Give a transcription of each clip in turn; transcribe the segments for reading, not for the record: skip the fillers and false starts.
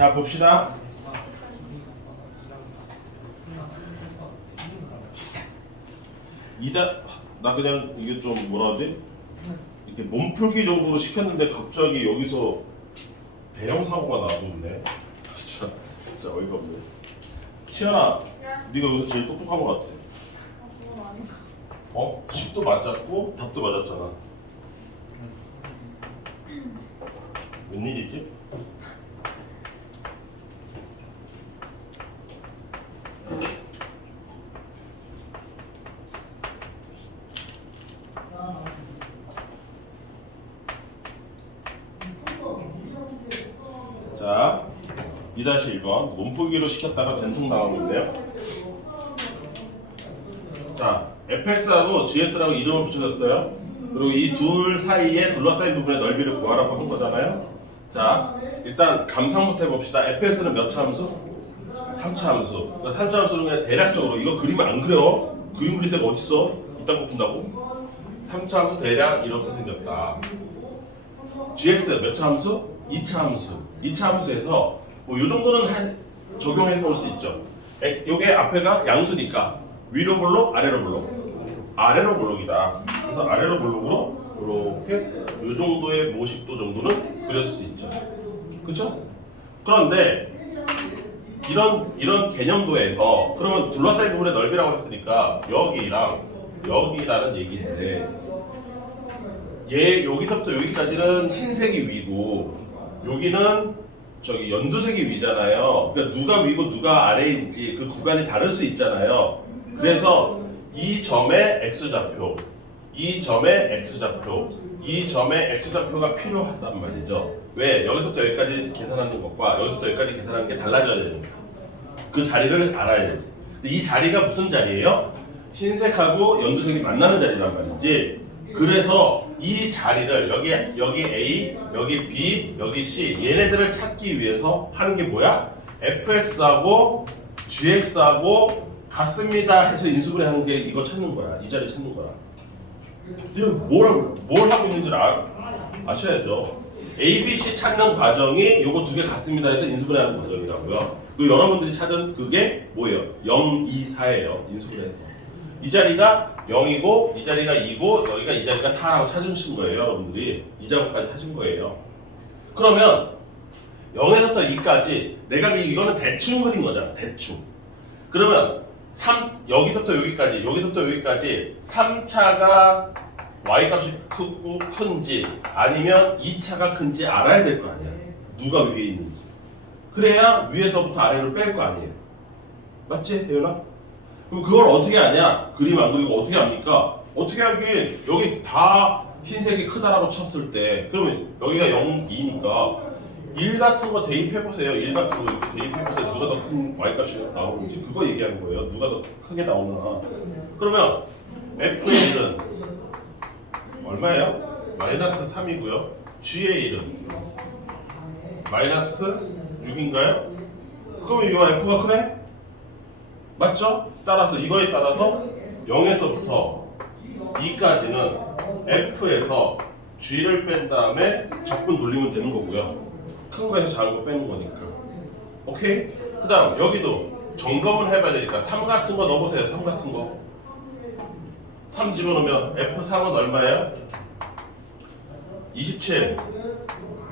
자 봅시다. 나 그냥 이게 좀 뭐라 하지? 이렇게 몸풀기 정도로 시켰는데 갑자기 여기서 대형 사고가 나고 있네. 진짜 어이가 없네. 시연아, 네가 여기서 제일 똑똑한 것 같아. 그건 아닌가. 10도 맞았고 답도 맞았잖아. 웬일이지? 자, 2-1번 몸풀기로 시켰다가 된통 나가고 있네요. 자, fx하고 gs라고 이름을 붙여줬어요. 그리고 이 둘 사이에 둘러싸인 부분의 넓이를 구하라고 한 거잖아요. 자, 일단 감상부터 해봅시다. fx는 몇 차 함수? 3차 함수. 그러니까 3차 함수는 그냥 대략적으로 이거 그림 안 그려. 그림 그릴 새가 어딨어? 이따 꼽힌다고? 3차 함수 대략 이렇게 생겼다. gx 몇 차 함수? 2차 함수. 2차 함수에서 뭐 요 정도는 적용해 볼 수 있죠. 요게 앞에가 양수니까 위로 볼록, 아래로 볼록. 아래로 볼록이다. 그래서 아래로 볼록으로 이렇게 요 정도의 모식도 정도는 그려줄 수 있죠. 그렇죠? 그런데 이런 개념도에서 그러면 둘러싸인 부분의 넓이라고 했으니까 여기랑 여기라는 얘기인데 여기서부터 여기까지는 흰색이 위고 여기는 저기 연두색이 위잖아요. 그러니까 누가 위고 누가 아래인지 그 구간이 다를 수 있잖아요. 그래서 이 점의 x좌표, 이 점의 x좌표, 이 점의 x좌표가 필요하단 말이죠. 왜? 여기서부터 여기까지 계산하는 것과 여기서부터 여기까지 계산하는 게 달라져야 되는 거예요. 그 자리를 알아야 되지. 이 자리가 무슨 자리예요? 흰색하고 연두색이 만나는 자리란 말이지. 그래서 이 자리를 여기 A, 여기 B, 여기 C 얘네들을 찾기 위해서 하는 게 뭐야? fx하고 gx하고 같습니다 해서 인수분해하는 게 이거 찾는 거야. 이 자리 찾는 거야. 지금 뭘 하고 있는지 아셔야죠. A, B, C 찾는 과정이 요거 두 개 같습니다 해서 인수분해하는 과정이라고요. 그 여러분들이 찾은 그게 뭐예요? 0, 2, 4예요. 인수분해에서. 이 자리가 0이고 이 자리가 2고 여기가 이 자리가 4라고 찾으신 거예요. 여러분들이 이 작업까지 하신 거예요. 그러면 0에서부터 2까지 내가 이거는 대충 그린 거잖아. 대충. 그러면 여기서부터 여기까지 3차가 y값이 크고 큰지 아니면 2차가 큰지 알아야 될 거 아니야. 누가 위에 있는지. 그래야 위에서부터 아래로 뺄 거 아니에요. 맞지, 혜연아? 그럼 그걸 어떻게 하냐? 그림 안 그리고 어떻게 합니까? 어떻게 하긴 여기 다 흰색이 크다라고 쳤을 때 그러면 여기가 0, 2니까 1 같은 거 대입해보세요. 1 같은 거 이렇게 대입해보세요. 누가 더 큰 y값이 나오는지 그거 얘기하는 거예요. 누가 더 크게 나오나. 그러면 f의 1은 얼마예요? 마이너스 3이고요. g의 1은 마이너스 6인가요? 그러면 이 f가 크네? 맞죠? 따라서 이거에 따라서 0에서부터 2까지는 f에서 g를 뺀 다음에 적분 돌리면 되는 거고요. 큰 거에서 작은 거 빼는 거니까. 오케이? 그 다음 여기도 점검을 해봐야 되니까 3 같은 거 넣어보세요. 3 같은 거. 3 집어넣으면 f3은 얼마예요? 27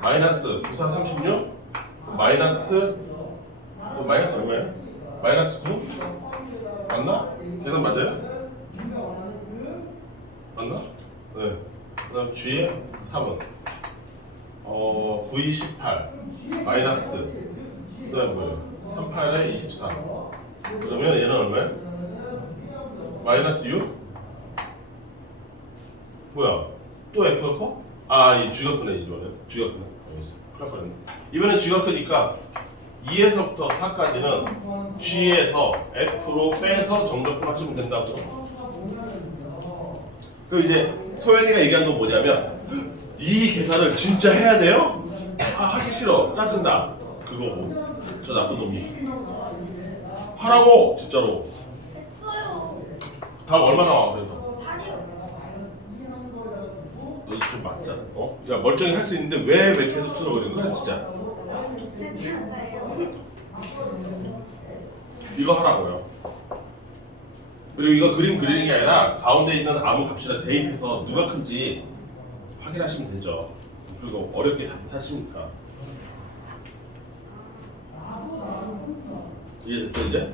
마이너스 9, 4, 36 마이너스 얼마예요? 마이너스 9? 맞나? 계산 맞아요? 맞나? 네. 그 다음 G에 3은 9, 2, 18 마이너스 그 다음에 뭐예요? 3, 8에 24 그러면 얘는 얼마야? 마이너스 6? 뭐야? 또 F가 커? 이 G가 크네 이번엔 G가 크네 알겠어. 큰일 날 이번엔 G가 크니까 2에서부터 4까지는 G에서 F로 빼서 정적분 하시면 된다고. 그리고 이제 소연이가 얘기한 건 뭐냐면 이 계산을 진짜 해야 돼요? 하기 싫어. 짜증나. 그거 저 나쁜 놈이. 하라고 진짜로. 했어요. 다음 얼마 나와 그래서? 8이요. 너 좀 맞잖아. 야 멀쩡히 할 수 있는데 왜 계속 줄어버리는 거야 진짜? 괜찮아요. 이거 하라고요. 그리고 이거 그림 그리는 게 아니라 가운데 있는 아무 값이나 대입해서 누가 큰지 확인하시면 되죠. 그리고 어렵게 답사십니까? 이해됐어 이제?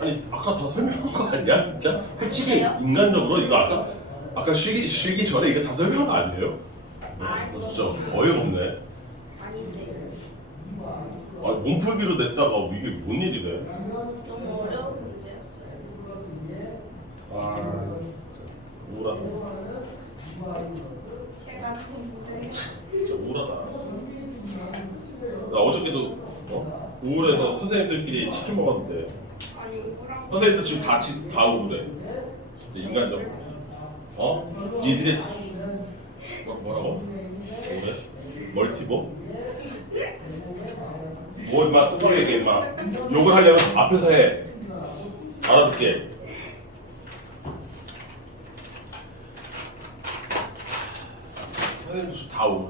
아니 아까 다 설명한 거 아니야 진짜? 솔직히 아니에요? 인간적으로 이거 아까 쉬기 전에 이거 다 설명한 거 아니에요? 진짜 어이가 없네. 아닌데. 아 몸풀기로 냈다가 이게 뭔 일이래? 너무 어려운 문제였어요. 아 우울하다. 제가 너무 무례해요. 진짜 우울하다. 나 어저께도 우울해서 선생님들끼리 치킨 먹었는데 아니 우울한 거. 선생님들 지금 다 우울해. 진짜 인간적으로. 니들이 뭐라고? 우울해? 멀티보? 뭐 임마 똑바로 얘기해 임마. 욕을 하려면 앞에서 해. 알아듣게. 선생님들 다 우울해.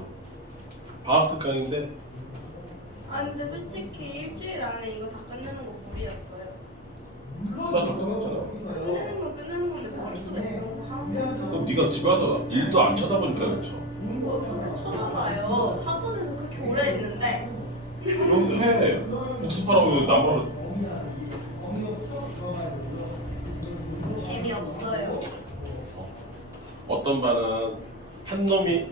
방학 특강인데 아 근데 솔직히 일주일 안에 이거 다 끝내는 거 무리였어요. 나다 끝났잖아. 끝내는 건 끝내는 건데 머릿속에 들어오고 하는 그럼 네가 집에 와서 일도 안 쳐다보니까 그렇죠. 거 어떻게 쳐다봐요? 학원에서 그렇게 오래 했는데. 여기 해. 복습하라고 나무라고. 재미없어요. 어떤 반은 한 놈이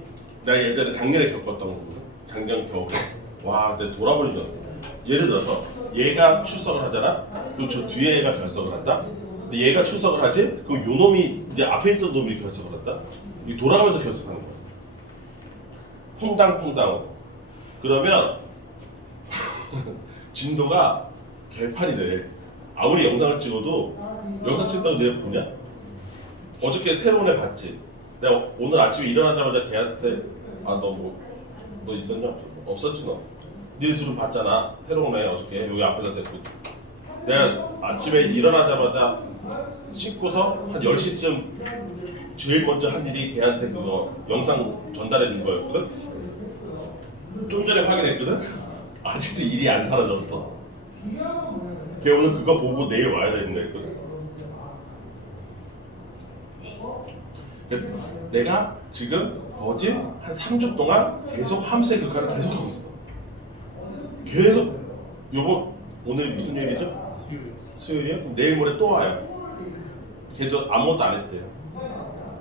내가 예전에 작년에 겪었던 거거든. 작년 겨울에. 와, 내 돌아버린 줄 알았어. 예를 들어서 얘가 출석을 하잖아. 그리고 저 뒤에 얘가 결석을 한다. 근데 얘가 출석을 하지. 그럼 요 놈이 이제 앞에 있던 놈이 결석을 한다. 이 돌아가면서 결석하는 거야. 퐁당퐁당. 그러면 진도가 개판이 돼. 아무리 영상을 찍어도 영상 찍다가 내가 보냐? 어저께 새로운 애 봤지? 내가 오늘 아침에 일어나자마자 걔한테 너 있었냐? 없었지 너. 니네 둘은 봤잖아. 새로운 애 어저께 여기 앞에다 대고. 내가 아침에 일어나자마자 씻고서 한 10시쯤 제일 먼저 한 일이 걔한테 그거 영상 전달해 준 거였거든? 좀 전에 확인했거든? 아직도 일이 안 사라졌어. 걔 오늘 그거 보고 내일 와야 되는 거 했거든? 내가 지금 거진 한 3주 동안 계속 함수의 극한을 계속 하고 있어. 계속 오늘 무슨 요일이죠? 수요일이요? 그럼 내일 모레 또 와요. 걔도 아무것도 안 했대요.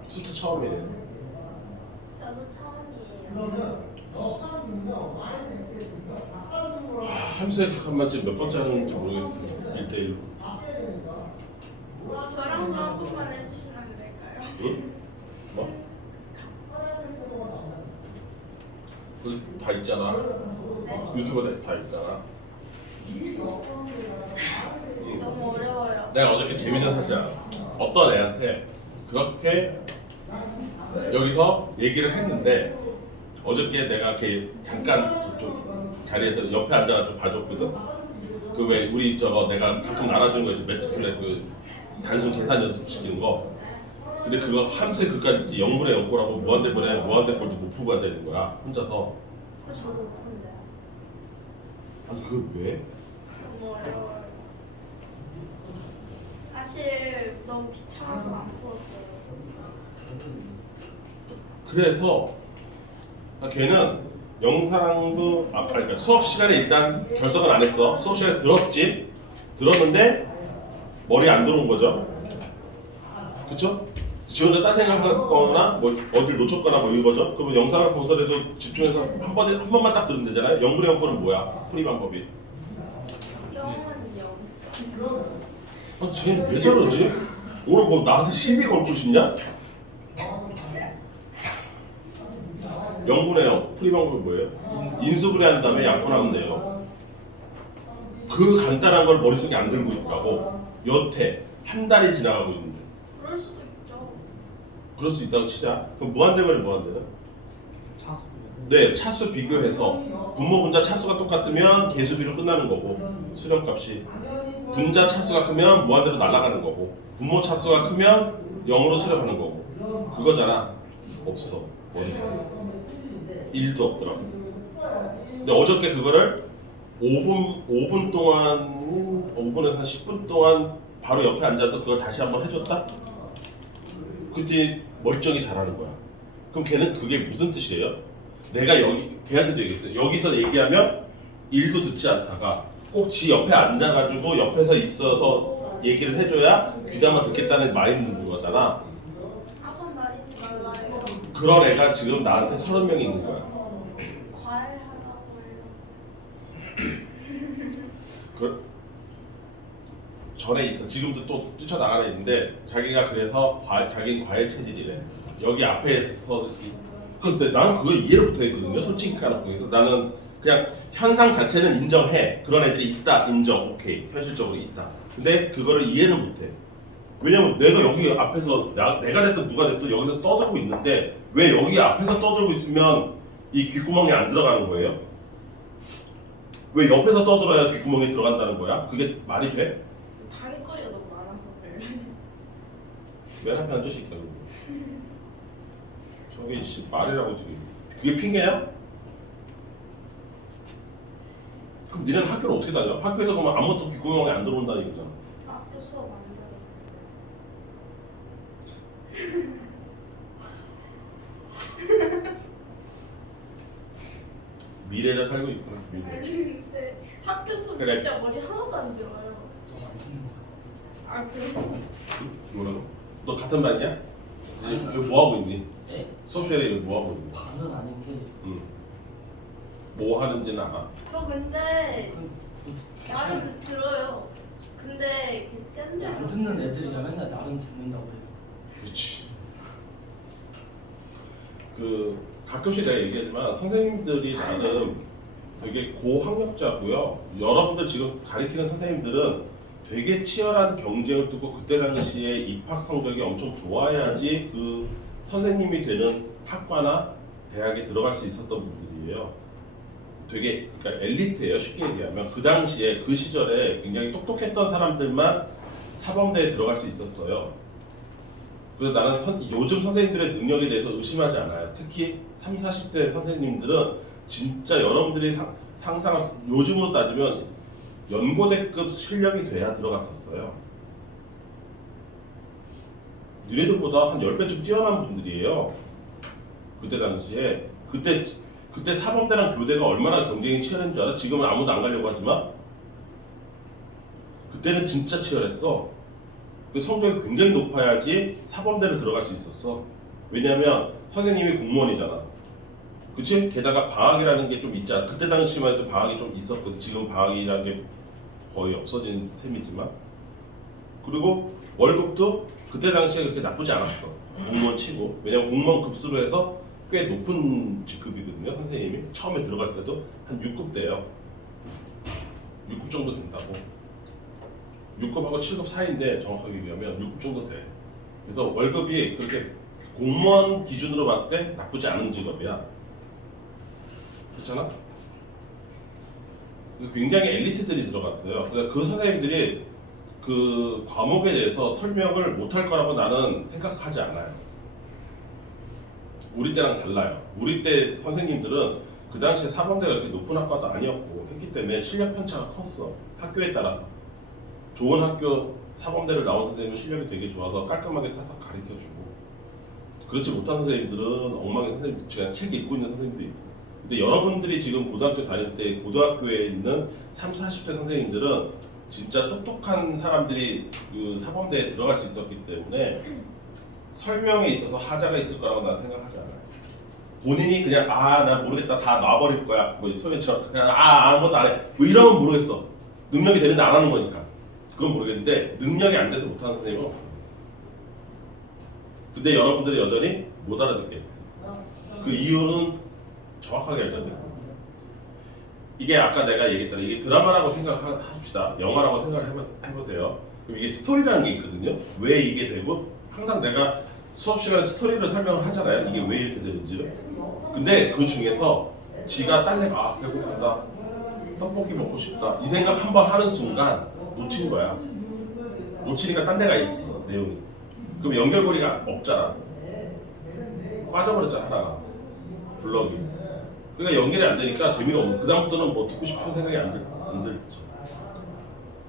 수트 처음이래요. 저도 처음이에요. 함수의 극한만 지금 몇 번째 하는지 모르겠어요. 1대1로. 저랑도 한 번만 해주시면 안 될까요? 응? 뭐? 그 다 있잖아. 유튜브에 다 있잖아. 너무 어려워요. 내가 어저께 재밌는 사실 알아. 어떤 애한테 그렇게 여기서 얘기를 했는데 어저께 내가 걔 잠깐 저쪽 자리에서 옆에 앉아가지고 봐줬거든. 그 왜 우리 저거 내가 가끔 나눠주는 거 있지 매스플랫 그 단순 계산 연습 시키는 거. 근데 그거 함수의 극까지 0분의 0골하고 무한대분의 무한대골도 못 풀고 앉아 있는 거야 혼자서. 그거 저도 못한대요. 아니 그걸 왜? 너무 어려워요. 사실 너무 귀찮아서 안 풀었어요. 그래서 걔는 영상도 그러니까 수업 시간에 일단 결석은 안 했어. 수업 시간에 들었는데 머리에 안 들어온 거죠. 그쵸? 지 혼자 딴 생각하거나 뭐 어딜 놓쳤거나 뭐 이거죠. 그러면 영상을 보더라도 집중해서 한 번만 딱 들으면 되잖아요. 0분의 0번은 뭐야? 풀이 방법이. 영은요. 쟤왜 저러지? 오늘 뭐 나한테 시비 걸고 싶냐? 0분의 0 풀이 방법이 뭐예요? 인수분해한 다음에 약분하면 돼요. 그 간단한 걸 머릿속에 안 들고 있다고 여태 한 달이 지나가고 있는데. 그럴 수도 있죠. 그럴 수 있다고 치자. 그럼 무한대면이 무한대는? 차수. 네, 차수 비교해서 분모 분자 차수가 똑같으면 개수비로 끝나는 거고 수렴값이 분자 차수가 크면 무한대로 날아가는 거고 분모 차수가 크면 0으로 수렴하는 거고 그거잖아. 없어. 머릿속에 1도 없더라고. 근데 어저께 그거를 5분 동안 5분에서 한 10분 동안 바로 옆에 앉아서 그걸 다시 한번 해줬다? 그때 멀쩡히 잘하는 거야. 그럼 걔는 그게 무슨 뜻이에요? 내가 여기 걔한테도 얘기했어요. 여기서 얘기하면 일도 듣지 않다가 꼭 지 옆에 앉아가지고 옆에서 있어서 얘기를 해줘야 귀담아 듣겠다는 마인드인 거잖아. 학원 다니지 말라요. 그런 애가 지금 나한테 30명이 있는 거야. 과외하라고 해요. 전에 있어. 지금도 또 뛰쳐나가는 있는데 자기가 그래서 자기는 과외 체질이래. 여기 앞에서 근데 나는 그거 이해를 못하겠거든요. 솔직히 까놓고. 그래서 나는 그냥 현상 자체는 인정해. 그런 애들이 있다. 인정. 오케이. 현실적으로 있다. 근데 그거를 이해를 못해. 왜냐면 내가 여기 앞에서 내가 됐든 누가 됐든 여기서 떠들고 있는데 왜 여기 앞에서 떠들고 있으면 이 귓구멍에 안 들어가는 거예요? 왜 옆에서 떠들어야 귓구멍에 들어간다는 거야? 그게 말이 돼? 방해거리가 너무 많아서 그래요. 맨 앞에 앉으시니까 저게 씨 말이라고 지금 그게 핑계야? 그럼 니네는 학교를 어떻게 다녀? 학교에서 그러면 아무것도 귓구멍에 안 들어온다는 얘기잖아. 학교 수업 안 미래를 살고 있구나. 들어요. 미래. 아니 근데 학교 수업 그래. 진짜 머리 하나도 안 들어요. 너안 듣는 거야. 아 그래요? 뭐라고? 너 같은 반이야? 여기 뭐 하고 있니? 네? 수업 시간에 여기 뭐 하고 있니? 반은 아닌데 응. 뭐 하는지는 알아. 저 근데 그 나름 들어요. 근데 그 쌤들 안 듣는 애들이야 맨날 나름 듣는다고 해요. 그렇지. 가끔씩 내가 얘기하지만 선생님들이 나름 되게 고학력자고요. 여러분들 지금 가르치는 선생님들은 되게 치열한 경쟁을 뚫고 그때 당시에 입학 성적이 엄청 좋아야지 그 선생님이 되는 학과나 대학에 들어갈 수 있었던 분들이에요. 되게 그러니까 엘리트예요. 쉽게 얘기하면 그 당시에 그 시절에 굉장히 똑똑했던 사람들만 사범대에 들어갈 수 있었어요. 그래서 나는 요즘 선생님들의 능력에 대해서 의심하지 않아요. 특히 30, 40대 선생님들은 진짜 여러분들이 상상할 요즘으로 따지면 연고대급 실력이 돼야 들어갔었어요. 니네들보다 한 10배쯤 뛰어난 분들이에요. 그때 당시에 그때 사범대랑 교대가 얼마나 경쟁이 치열했는 줄 알아? 지금은 아무도 안 가려고 하지만 그때는 진짜 치열했어. 그 성적이 굉장히 높아야지 사범대를 들어갈 수 있었어. 왜냐면 선생님이 공무원이잖아. 그치? 게다가 방학이라는 게 좀 있잖아. 그때 당시만 해도 방학이 좀 있었거든. 지금 방학이라는 게 거의 없어진 셈이지만. 그리고 월급도 그때 당시에 그렇게 나쁘지 않았어. 공무원 치고. 왜냐면 공무원 급수로 해서 꽤 높은 직급이거든요. 선생님이 처음에 들어갔을 때도 한 6급 돼요. 6급 정도 된다고. 6급하고 7급 사이인데 정확하게 얘기하면 6급 정도 돼. 그래서 월급이 그렇게 공무원 기준으로 봤을 때 나쁘지 않은 직업이야. 그렇잖아? 굉장히 엘리트들이 들어갔어요. 그래서 그 선생님들이 그 과목에 대해서 설명을 못할 거라고 나는 생각하지 않아요. 우리 때랑 달라요. 우리 때 선생님들은 그 당시에 사범대가 그렇게 높은 학과도 아니었고 했기 때문에 실력 편차가 컸어. 학교에 따라. 좋은 학교 사범대를 나온 선생님은 실력이 되게 좋아서 깔끔하게 싹싹 가르쳐주고 그렇지 못한 선생님들은 엉망의 선생님, 제가 책 읽고 있는 선생님도 있고 근데 여러분들이 지금 고등학교 다닐 때 고등학교에 있는 30, 40대 선생님들은 진짜 똑똑한 사람들이 그 사범대에 들어갈 수 있었기 때문에 설명에 있어서 하자가 있을 거라고 나는 생각하지 않아요. 본인이 그냥 나 모르겠다 다 놔버릴 거야 뭐 소연처럼 그냥 아무것도 안 해 뭐 이러면 모르겠어. 능력이 되는데 안 하는 거니까 그건 모르겠는데 능력이 안 돼서 못하는 선생님은 없어요. 근데 여러분들이 여전히 못 알아듣게 그 이유는 정확하게 알잖아요. 이게 아까 내가 얘기했잖아. 이게 드라마라고 생각합시다. 영화라고 생각을 해보세요. 그럼 이게 스토리라는 게 있거든요. 왜 이게 되고 항상 내가 수업 시간에 스토리를 설명을 하잖아요. 이게 왜 이렇게 되는지를. 근데 그 중에서 지가 딴 생각 배고프다 떡볶이 먹고 싶다 이 생각 한 번 하는 순간 놓친 거야. 놓치니까 딴 데가 있지 내용이. 그럼 연결고리가 없잖아. 빠져버렸잖아 하나가. 블럭이. 그러니까 연결이 안 되니까 재미가 없는. 그다음부터는 뭐 듣고 싶은 생각이 안 들죠.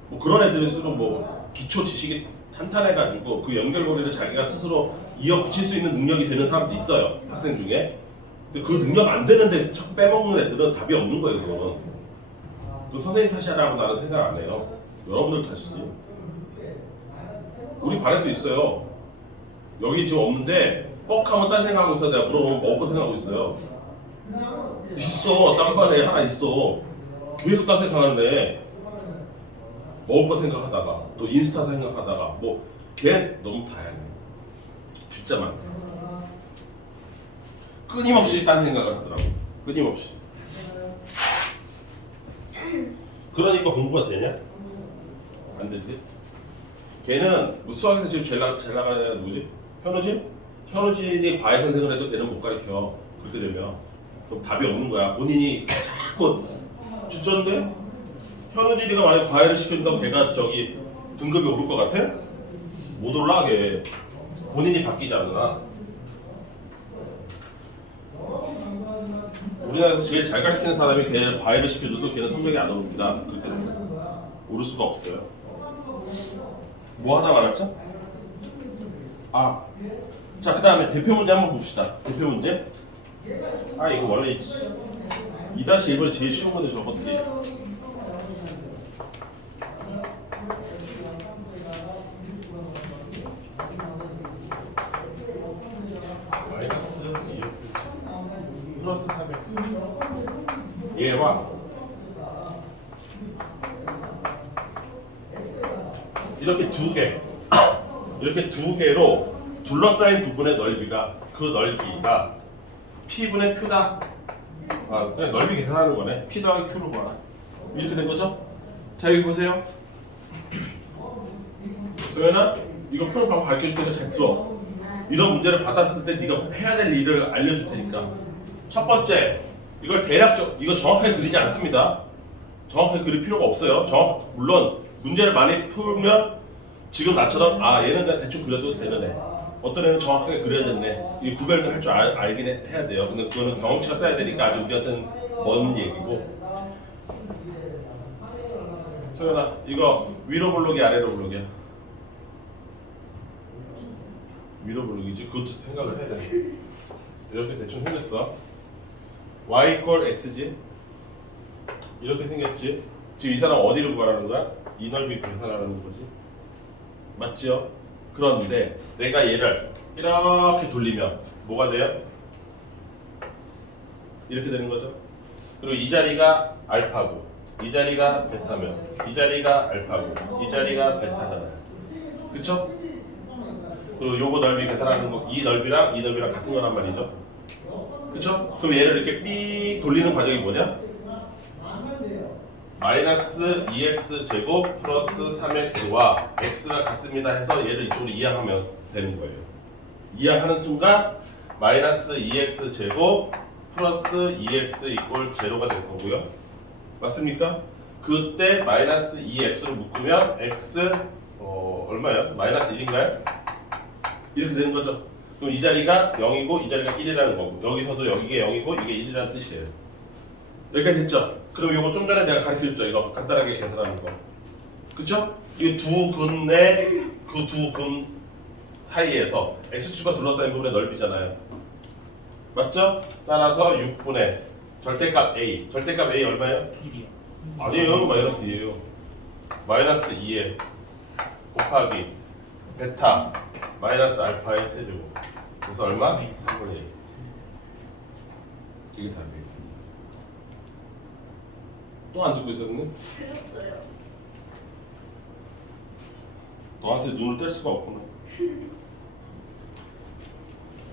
뭐 그런 애들일수록 뭐 기초 지식이 탄탄해가지고 그 연결고리를 자기가 스스로 이어 붙일 수 있는 능력이 되는 사람도 있어요, 학생 중에. 근데 그 능력 안 되는데 자꾸 빼먹는 애들은 답이 없는 거예요, 그거는. 그 선생님 탓이라고 나는 생각 안 해요. 여러분들 탓이지. 우리 반에도 있어요. 여기 지금 없는데 뻑하면 딴 생각하고 있어. 내가 물어보면 먹을 거 생각하고 있어요. 있어. 딴 반에 하나 있어. 계속 딴 생각하는데 먹을 거 생각하다가 또 인스타 생각하다가 뭐 걔 너무 다양해. 진짜 많다. 끊임없이 딴 생각을 하더라고. 끊임없이. 그러니까 공부가 되냐? 안 되지. 걔는 뭐 수학에서 지금 제일 나가는 애가 누구지? 현우진? 현우진이 과외 선생을 해도 걔는 못 가르쳐. 그렇게 되면 그럼 답이 없는 거야. 본인이 자꾸 주전데 현우진이가 만약 과외를 시켜준다고 걔가 저기 등급이 오를 것 같아? 못 올라가게. 본인이 바뀌지 않으나. 우리나라에서 제일 잘 가르치는 사람이 걔를 과외를 시켜줘도 걔는 성적이 안 오릅니다. 그렇게 되면 오를 수가 없어요. 뭐 하다 말았죠? 아, 자, 그 다음에 대표 문제 한번 봅시다. 대표 문제. 아, 이거 원래 2-1번에 제일 쉬운 건데 저거 어떻게? 마이너스 2x 플러스 3x. 얘와 이렇게 이렇게 두 개로 둘러싸인 부분의 넓이가 그 넓이가 P분의 Q다. 아, 그냥 넓이 계산하는 거네. P 더하기 Q로 봐. 이렇게 된 거죠? 자, 여기 보세요. 소연아, 이거 푸는 방법 가르쳐줄 테니까 잘 들어. 이런 문제를 받았을 때 네가 해야 될 일을 알려줄 테니까. 첫 번째, 이걸 대략적, 이거 정확하게 그리지 않습니다. 정확하게 그릴 필요가 없어요. 물론 문제를 많이 풀면 지금 나처럼 아, 얘는 그냥 대충 그려도 되는 애. 어떤 애는 정확하게 그려야 되는 애. 이 구별도 할 줄 알긴 해야 돼요. 근데 그거는 경험치가 쌓여야 되니까 아직 우리한테는 먼 얘기고. 소연아, 이거 위로 볼록이 아래로 볼록이야? 위로 볼록이지. 그것도 생각을 해야 돼. 이렇게 대충 생겼어. y equal x지. 이렇게 생겼지. 지금 이 사람 어디를 구하라는 거야? 이 넓이 계산하라는 거지. 맞죠? 그런데 내가 얘를 이렇게 돌리면 뭐가 돼요? 이렇게 되는 거죠. 그리고 이 자리가 알파고 이 자리가 베타면 이 자리가 알파고 이 자리가 베타잖아요. 그쵸? 그리고 요거 넓이 계산하는 거 이 넓이랑 이 넓이랑 같은 거란 말이죠. 그쵸? 그럼 얘를 이렇게 삑 돌리는 과정이 뭐냐? 마이너스 2x 제곱 플러스 3x와 x가 같습니다 해서 얘를 이쪽으로 이항하면 되는 거예요. 이항하는 순간 마이너스 2x 제곱 플러스 2x 이꼴 제로가 될 거고요. 맞습니까? 그때 마이너스 2x로 묶으면 x 얼마예요? 마이너스 1인가요? 이렇게 되는 거죠. 그럼 이 자리가 0이고 이 자리가 1이라는 거고 여기서도 여기가 0이고 이게 1이라는 뜻이에요. 여기까지 됐죠? 그럼 이거 좀 전에 내가 가르쳐줬죠? 이거 간단하게 계산하는 거. 그쵸? 이 두 근의 그 두 근 사이에서 x축과 둘러싸인 부분의 넓이잖아요. 맞죠? 따라서 6분의 절대값 a. 절대값 a 얼마예요? 1이요. 아니에요. 마이너스 2예요. 마이너스 2에 곱하기 베타 마이너스 알파의 세제곱. 그래서 얼마? 3분의 1. 이게 답이에요. 또 안 듣고 있었니? 들었어요. 너한테 눈을 뗄 수가 없구나.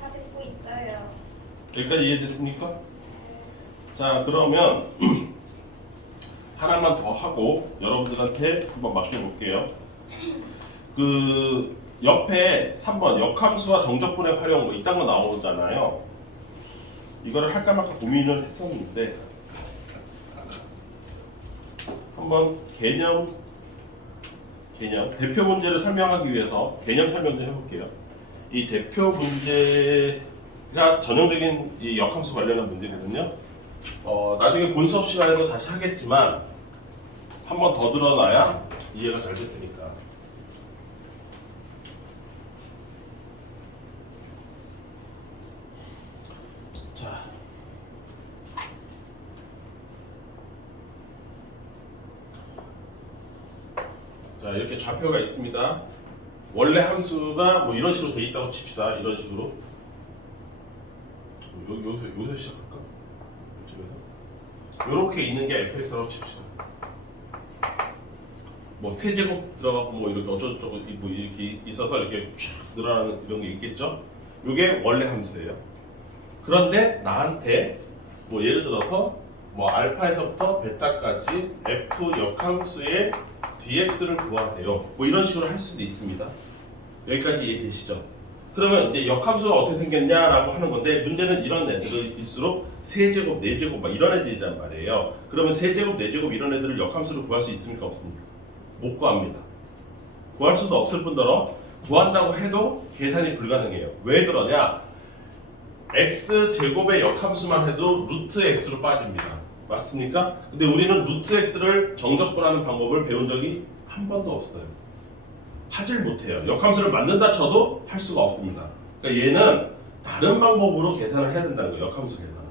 다 듣고 있어요. 여기까지 이해됐습니까? 자, 그러면 하나만 더 하고 여러분들한테 한번 맡겨볼게요. 그 옆에 3번 역함수와 정적분의 활용 뭐 이딴 거 나오잖아요. 이거를 할까 말까 고민을 했었는데 한번 개념 대표 문제를 설명하기 위해서 개념 설명 좀 해볼게요. 이 대표 문제가 전형적인 이 역함수 관련한 문제거든요. 나중에 본 수업 시간에도 다시 하겠지만 한 번 더 들어놔야 이해가 잘 될 테니까. 자, 이렇게 좌표가 있습니다. 원래 함수가 뭐 이런 식으로 돼 있다고 칩시다. 이런 식으로. 여기서 시작할까? 이쪽에서. 이렇게 있는 게 fx라고 칩시다. 뭐 세제곱 들어가고 뭐 이렇게 어쩌고저쩌고 뭐 이렇게 있어서 이렇게 쭉 늘어나는 이런 게 있겠죠? 이게 원래 함수예요. 그런데 나한테 뭐 예를 들어서 뭐 알파에서부터 베타까지 f 역함수의 dx를 구하래요. 뭐 이런 식으로 할 수도 있습니다. 여기까지 이해되시죠? 그러면 이제 역함수가 어떻게 생겼냐라고 하는 건데 문제는 이런 애들일수록 세제곱, 네제곱 막 이런 애들이란 말이에요. 그러면 세제곱, 네제곱 이런 애들을 역함수로 구할 수 있습니까? 없습니까? 못 구합니다. 구할 수도 없을 뿐더러 구한다고 해도 계산이 불가능해요. 왜 그러냐? x제곱의 역함수만 해도 루트 x로 빠집니다. 맞습니까? 근데 우리는 루트 x를 정적분하는 방법을 배운 적이 한 번도 없어요. 하질 못해요. 역함수를 만든다 쳐도 할 수가 없습니다. 그러니까 얘는 다른 방법으로 계산을 해야 된다는 거예요. 역함수 계산은.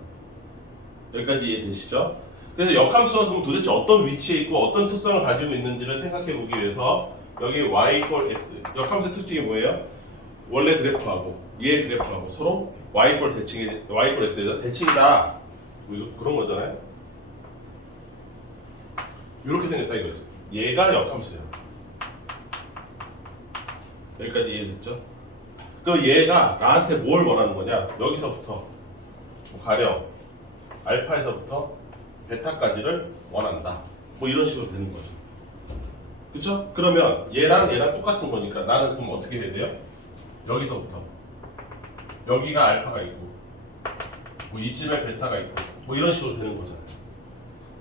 여기까지 이해되시죠? 그래서 역함수가 그럼 도대체 어떤 위치에 있고 어떤 특성을 가지고 있는지를 생각해 보기 위해서 여기 y 이퀄 x 역함수의 특징이 뭐예요? 원래 그래프하고 얘 그래프하고 서로 y 이퀄 x에서 대칭이다. 뭐 그런 거잖아요. 이렇게 생겼다 이거죠. 얘가 역함수야. 여기까지 이해됐죠? 그럼 얘가 나한테 뭘 원하는 거냐? 여기서부터 가령 알파에서부터 베타까지를 원한다. 뭐 이런 식으로 되는 거죠. 그쵸? 그러면 얘랑 똑같은 거니까 나는 그럼 어떻게 해야 돼요? 여기서부터 여기가 알파가 있고 뭐 이쯤에 베타가 있고 뭐 이런 식으로 되는 거잖아요.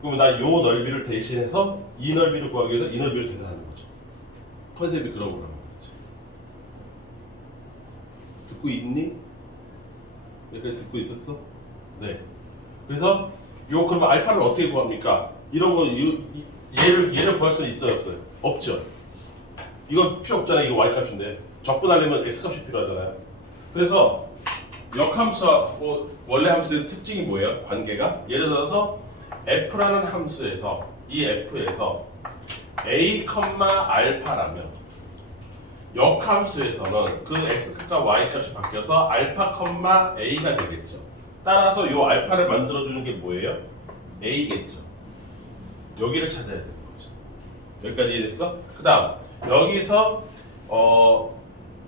그럼 나 요 넓이를 대신해서 이 넓이를 구하기 위해서 이 넓이를 계산하는 거죠. 컨셉이 그런 거라는 거지. 듣고 있니? 여기까지 듣고 있었어? 네. 그래서 요 그러면 알파를 어떻게 구합니까? 이런 거 얘를 구할 수는 있어요, 없어요? 없죠. 이거 필요 없잖아요. 이거 y 값인데 적분하려면 x 값이 필요하잖아요. 그래서 역함수하고 원래 함수의 특징이 뭐예요? 관계가 예를 들어서 f라는 함수에서 이 f에서 a, 알파라면 역함수에서는 그 x 값과 y 값이 바뀌어서 알파, a가 되겠죠. 따라서 이 알파를 만들어주는 게 뭐예요? a겠죠. 여기를 찾아야 되는 거죠. 여기까지 이해됐어? 그 다음 여기서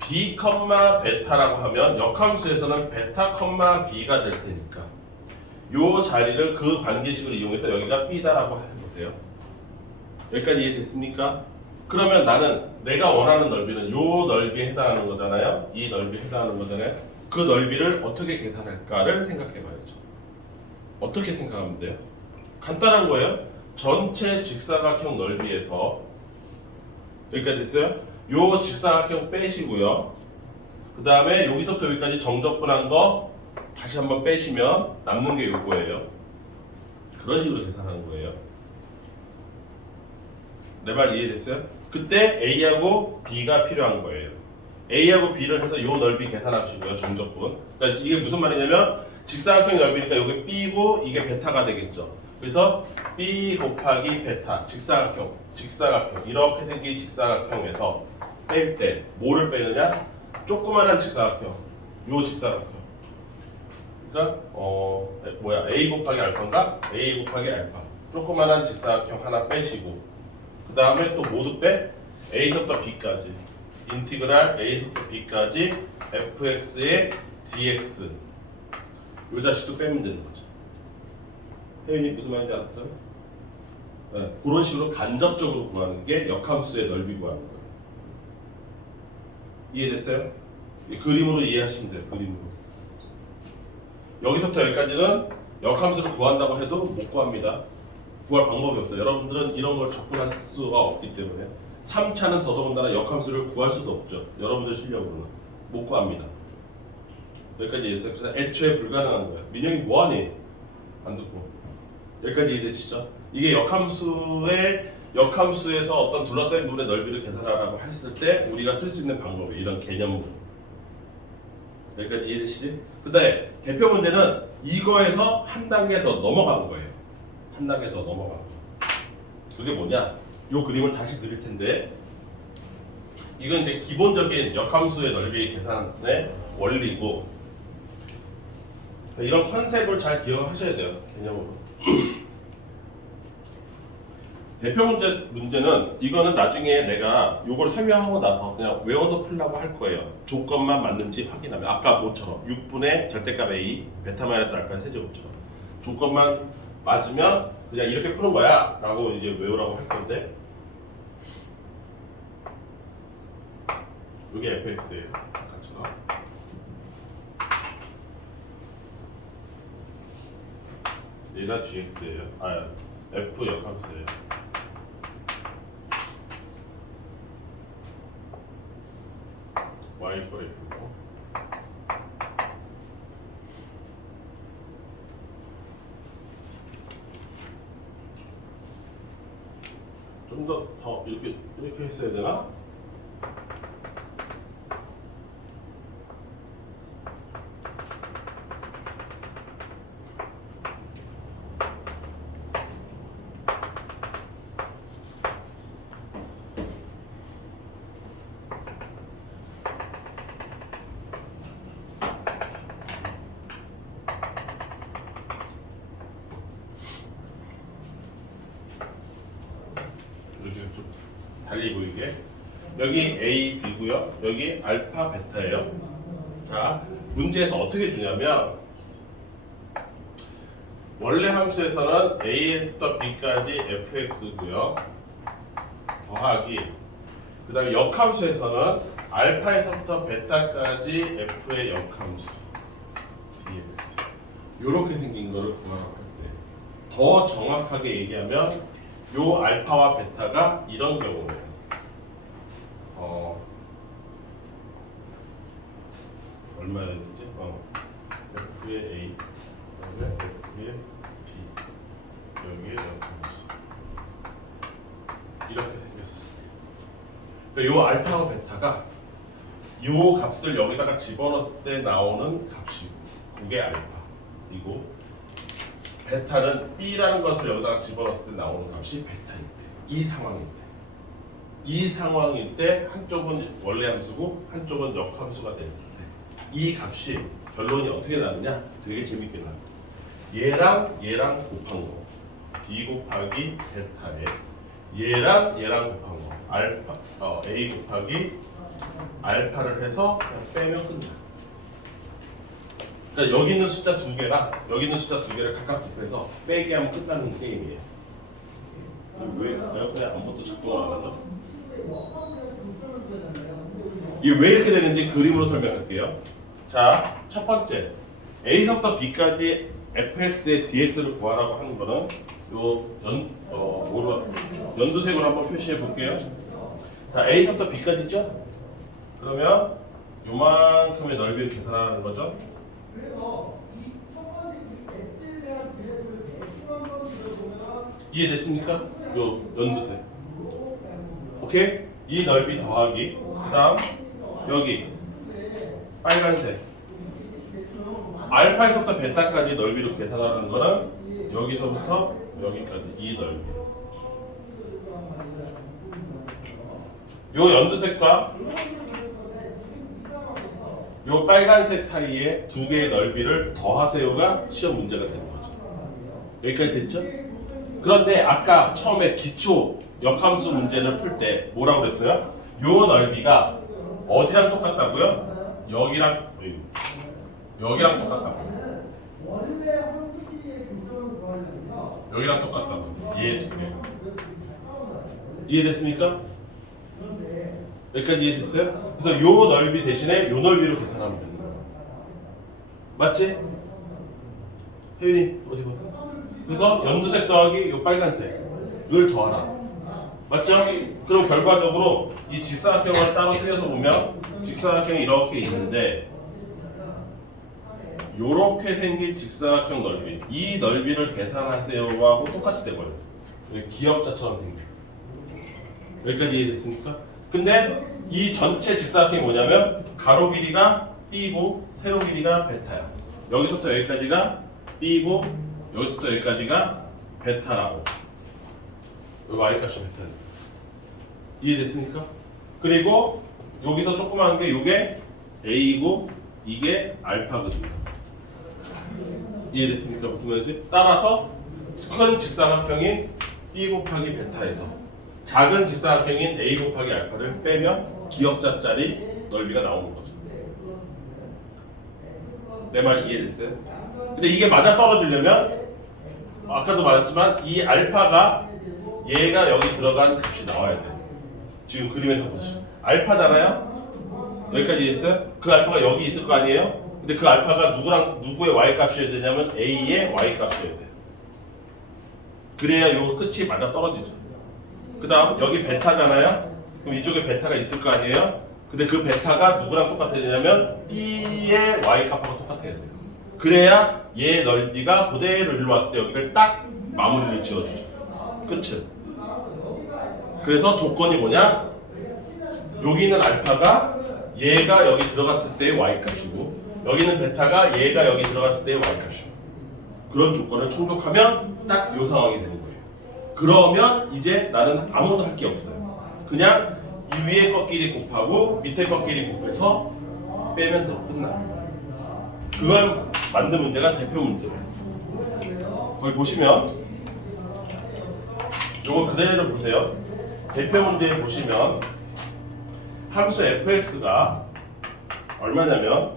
b, 베타라고 하면 역함수에서는 베타, b가 될 테니까 이 자리를 그 관계식을 이용해서 여기가 b다라고 해보세요. 여기까지 이해됐습니까? 그러면 나는 내가 원하는 넓이는 이 넓이에 해당하는 거잖아요. 이 넓이에 해당하는 거잖아요. 그 넓이를 어떻게 계산할까를 생각해 봐야죠. 어떻게 생각하면 돼요? 간단한 거예요. 전체 직사각형 넓이에서 여기까지 됐어요? 요 직사각형 빼시고요. 그 다음에 여기서부터 여기까지 정적분한 거 다시 한번 빼시면 남는 게 요거예요. 그런 식으로 계산하는 거예요. 내 말 이해됐어요? 그때 A하고 B가 필요한 거예요. A하고 B를 해서 요 넓이 계산하시고요. 정적분. 그러니까 이게 무슨 말이냐면 직사각형 넓이니까 이게 B고 이게 베타가 되겠죠. 그래서 B 곱하기 베타 직사각형 이렇게 생긴 직사각형에서 뺄 때 뭐를 빼느냐? 조그만한 직사각형 요 직사각형 그러니까 A 곱하기 알파인가? A 곱하기 알파 조그만한 직사각형 하나 빼시고 그 다음에 또 모두 빼 A부터 B까지 인티그랄 A부터 B까지 fx의 dx 요 자식도 빼면 되는 거죠. 혜윤이 무슨 말인지 알았어요? 네, 그런 식으로 간접적으로 구하는 게 역함수의 넓이 구하는 거예요. 이해됐어요? 그림으로 이해하시면 돼요. 그림으로. 여기서부터 여기까지는 역함수를 구한다고 해도 못 구합니다. 구할 방법이 없어요. 여러분들은 이런 걸 접근할 수가 없기 때문에 3차는 더더군다나 역함수를 구할 수도 없죠. 여러분들 실력으로는 못 구합니다. 여기까지 이해했어요. 그래서 애초에 불가능한 거예요. 민영이 뭐하니? 안 듣고. 여기까지 이해되시죠? 이게 역함수에서 어떤 둘러싸인 부분의 넓이를 계산하라고 했을 때 우리가 쓸 수 있는 방법이 이런 개념으로. 여기까지 이해되시지? 그다음에 대표 문제는 이거에서 한 단계 더 넘어가는 거예요. 한 단계 더 넘어가는 거. 그게 뭐냐? 요 그림을 다시 그릴 텐데 이건 이제 기본적인 역함수의 넓이 계산의 원리고 이런 컨셉을 잘 기억하셔야 돼요. 개념으로. 대표 문제는 이거는 나중에 내가 요걸 설명하고 나서 그냥 외워서 풀려고 할 거예요. 조건만 맞는지 확인하면 아까 뭐처럼 6분의 절대값 A 베타 마이너스 알파의 세제곱처럼 조건만 맞으면 그냥 이렇게 푸는 거야 라고 이제 외우라고 할 건데 이게 fx예요. 아까처럼 얘가 gx예요. f 역함수예요. y for x고 좀 더 이렇게 했어야 되나? 이렇게 좀 달리 보이게 여기 A, B고요. 여기 알파, 베타예요. 자, 문제에서 어떻게 주냐면 원래 함수에서는 A에서부터 B까지 fx고요. 더하기 그 다음에 역함수에서는 알파에서부터 베타까지 f의 역함수 dx 이렇게 생긴 거를 구하라고 할 때 더 정확하게 얘기하면 요 알파와 베타가 이런 경우예요. 얼마였지? F의 A, 그다음에 F의 B, 여기에 역함수 이렇게 생겼어요. 그러니까 요 알파와 베타가 요 값을 여기다가 집어넣었을 때 나오는 값이고 그게 알파이고 베타는 B라는 것을 여기다가 집어넣었을 때 나오는 값이 베타일 때, 이 상황일 때 한쪽은 원래 함수고 한쪽은 역함수가 됐을 때 이 값이 결론이 어떻게 나느냐? 되게 재밌게 나요. 얘랑 곱한 거 B 곱하기 베타에 얘랑 곱한 거 알파 A 곱하기 알파를 해서 그냥 빼면 끝나. 그러니까 여기 있는 숫자 두 개랑 여기 있는 숫자 두 개를 각각 곱해서 빼기 하면 끝나는 게임이에요. 왜 에어컨에 아무것도 작동을 안 하죠? 이게 왜 이렇게 되는지 그림으로 설명할게요. 자, 첫 번째 A서부터 B까지 fx의 dx를 구하라고 하는 거는 연두색으로 한번 표시해 볼게요. 자, A서부터 B까지죠? 그러면 요만큼의 넓이를 계산하는 거죠. 이해됐습니까? 요 연두색. 오케이? 이 넓이 더하기 그 다음 여기 빨간색 알파에서부터 베타까지 넓이로 계산하는 거는 여기서부터 여기까지 이 넓이. 요 연두색과 요 빨간색 사이에 두 개의 넓이를 더하세요가 시험 문제가 되는 거죠. 여기까지 됐죠? 그런데 아까 처음에 기초 역함수 문제를 풀 때 뭐라고 그랬어요? 요 넓이가 어디랑 똑같다고요? 여기랑 똑같다고. 여기랑 똑같다고. 얘 두 개. 이해됐습니까? 여기까지 이해됐어요? 그래서 요 넓이 대신에 요 넓이로 계산하면 되는 거예요. 맞지? 혜윤이 어디 봐. 그래서 연두색 더하기 요 빨간색을 더하라. 맞죠? 그럼 결과적으로 이 직사각형을 따로 쓰여서 보면 직사각형이 이렇게 있는데 요렇게 생긴 직사각형 넓이, 이 넓이를 계산하세요하고 똑같이 돼버려요. 여기 기역자처럼 생겨. 여기까지 이해됐습니까? 근데 이 전체 직사각형이 뭐냐면 가로 길이가 B고 세로 길이가 베타야. 여기서부터 여기까지가 B고 여기서부터 여기까지가 베타라고. 여기 Y값이 베타야. 이해됐습니까? 그리고 여기서 조그만 게 이게 A고 이게 알파거든요. 이해됐습니까? 무슨 말인지? 따라서 큰 직사각형인 B 곱하기 베타에서 작은 직사각형인 A 곱하기 알파를 빼면 기역자짜리 넓이가 나오는 거죠. 내 말 이해됐어요? 근데 이게 맞아 떨어지려면 아까도 말했지만 이 알파가 얘가 여기 들어간 값이 나와야 돼. 지금 그림에서 보시죠. 알파잖아요? 여기까지 이해했어요? 그 알파가 여기 있을 거 아니에요? 근데 그 알파가 누구의 y 값이어야 되냐면 A의 y 값이어야 돼요. 그래야 요 끝이 맞아 떨어지죠. 그 다음 여기 베타잖아요? 그럼 이쪽에 베타가 있을 거 아니에요? 근데 그 베타가 누구랑 똑같아야 되냐면 B의 y 값하고 똑같아야 돼요. 그래야 얘 넓이가 그대로 일로 왔을 때 여기를 딱 마무리를 지어주죠. 끝은. 그래서 조건이 뭐냐? 여기 있는 알파가 얘가 여기 들어갔을 때의 y값이고 여기는 베타가 얘가 여기 들어갔을 때의 y값이고 그런 조건을 충족하면 딱 이 상황이 되는 거예요. 그러면 이제 나는 아무것도 할 게 없어요. 그냥 이 위에 것끼리 곱하고 밑에 것끼리 곱해서 빼면 더 끝나. 그걸 만든 문제가 대표 문제예요. 거기 보시면 요거 그대로 보세요. 대표 문제에 보시면 함수 fx가 얼마냐면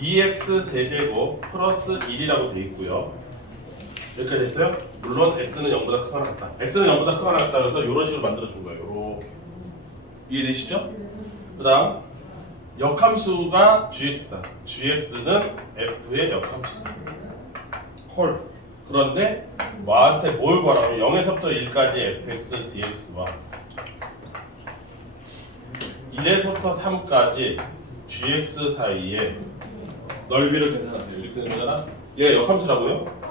2x 세제곱 플러스 1이라고 되어 있고요. 여기까지 됐어요? 물론 x는 0보다 크거나 같다. x는 0보다 크거나 같다 그래서 이런 식으로 만들어준 거예요. 이렇게. 이해되시죠? 그 다음 역함수가 gx다. gx는 f의 역함수다. 헐. 그런데 뭐한테 뭘 구하라고? 0에서부터 1까지 fx dx와 1에서부터 3까지 gx 사이에 넓이를 계산하세요. 이렇게 되는 거잖아. 얘가 역함수라고요?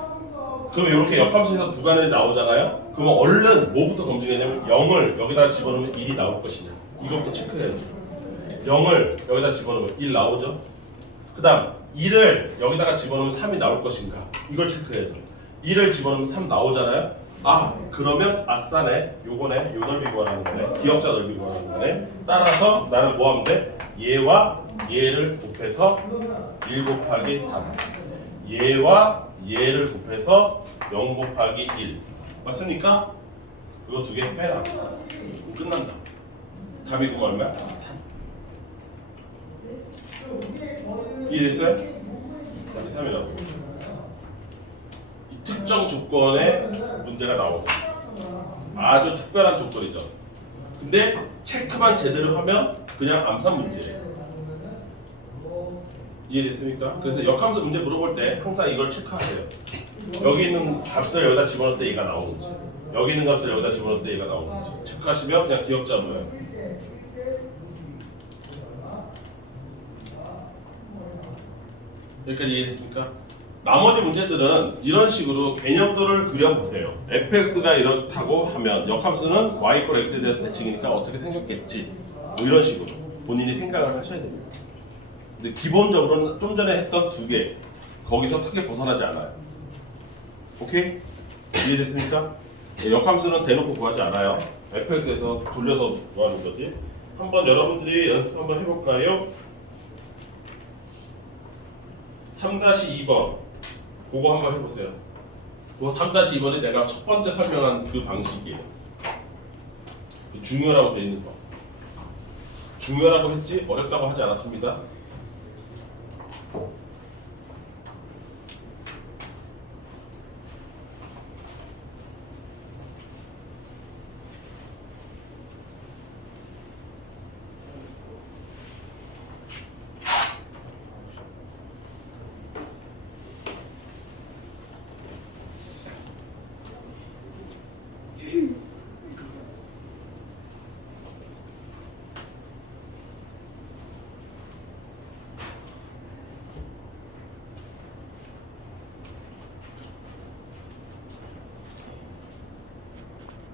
그럼 이렇게 역함수에서 구간이 나오잖아요. 그러면 얼른 뭐부터 검증하냐면 0을 여기다 집어넣으면 1이 나올 것이냐. 이것부터 체크해야지. 0을 여기다 집어넣으면 1 나오죠. 그 다음 2를 여기다가 집어넣으면 3이 나올 것인가. 이걸 체크해야죠. 2를 집어넣으면 3 나오잖아요. 아 그러면 아싸네. 요거네. 요 넓이 구하라는 거네. 기역자 넓이 구하라는 거네. 따라서 나는 뭐 하면 돼? 얘와 얘를 곱해서 1 곱하기 3 얘와 얘를 곱해서 0 곱하기 1 맞습니까? 그거 두 개 빼라. 끝난다. 답이 그거 얼마야? 3. 이해됐어요? 답이 3이라고. 이 특정 조건의 문제가 나오죠. 아주 특별한 조건이죠. 근데 체크만 제대로 하면 그냥 암산 문제예요. 이해됐습니까? 그래서 역함수 문제 물어볼 때 항상 이걸 체크하세요. 여기 있는 값을 여기다 집어넣을 때 얘가 나오는지 여기 있는 값을 여기다 집어넣을 때 얘가 나오는지 체크하시면 그냥 기억자 뭐예요. 여기까지 이해됐습니까? 나머지 문제들은 이런 식으로 개념도를 그려보세요. fx가 이렇다고 하면 역함수는 y = x에 대한 대칭이니까 어떻게 생겼겠지 뭐 이런 식으로 본인이 생각을 하셔야 됩니다. 근데 기본적으로는 좀 전에 했던 두 개 거기서 크게 벗어나지 않아요. 오케이? 이해됐습니까? 역함수는 대놓고 구하지 않아요. fx에서 돌려서 구하는 거지. 한번 여러분들이 연습 한번 해볼까요? 3-2번 그거 한번 해보세요. 그거 3-2번이 내가 첫 번째 설명한 그 방식이에요. 중요하다고 되어 있는 거. 중요하다고 했지 어렵다고 하지 않았습니다.